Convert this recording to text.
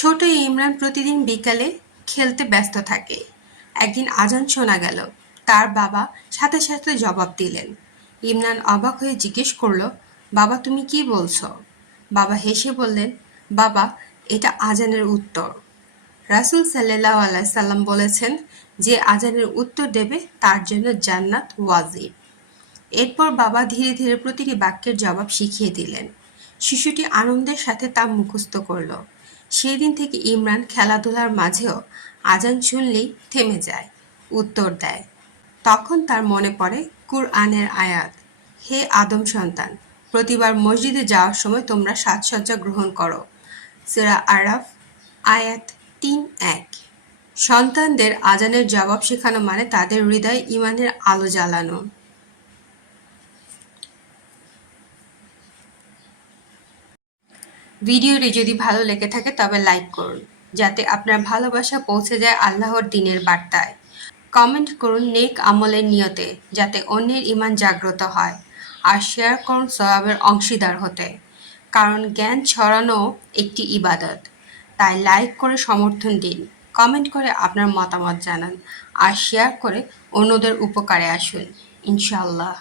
ছোট ইমরান প্রতিদিন বিকালে খেলতে ব্যস্ত থাকে। একদিন আজান শোনা গেল। তার বাবা সাথে সাথে জবাব দিলেন। ইমরান অবাক হয়ে জিজ্ঞেস করল, বাবা তুমি কি বলছো? বাবা হেসে বললেন, বাবা এটা আজানের উত্তর। রাসূল সাল্লাল্লাহু আলাইহি সাল্লাম বলেছেন, যে আজানের উত্তর দেবে তার জন্য জান্নাত ওয়াজিব। এরপর বাবা ধীরে ধীরে প্রতিটি বাক্যের জবাব শিখিয়ে দিলেন। শিশুটি আনন্দের সাথে তা মুখস্থ করল। সেই দিন থেকে ইমরান খেলাধুলার মাঝেও আজান শুনলেই থেমে যায়, উত্তর দেয়। তখন তার মনে পড়ে কুরআনের আয়াত, হে আদম সন্তান, প্রতিবার মসজিদে যাওয়ার সময় তোমরা সাজসজ্জা গ্রহণ করো। সূরা আরাফ আয়াত ৩-১। সন্তানদের আজানের জবাব শেখানো মানে তাদের হৃদয়ে ঈমানের আলো জ্বালানো। ভিডিওটি যদি ভালো লেগে থাকে তবে লাইক করুন, যাতে আপনার ভালোবাসা পৌঁছে যায় আল্লাহর দ্বীনের বার্তায়। কমেন্ট করুন নেক আমলের নিয়তে, যাতে অন্যের ঈমান জাগ্রত হয়। আর শেয়ার করুন সওয়াবের অংশীদার হতে। কারণ জ্ঞান ছড়ানোও একটি ইবাদত। তাই লাইক করে সমর্থন দিন, কমেন্ট করে আপনার মতামত জানান, আর শেয়ার করে অন্যদের উপকারে আসুন। ইনশাআল্লাহ।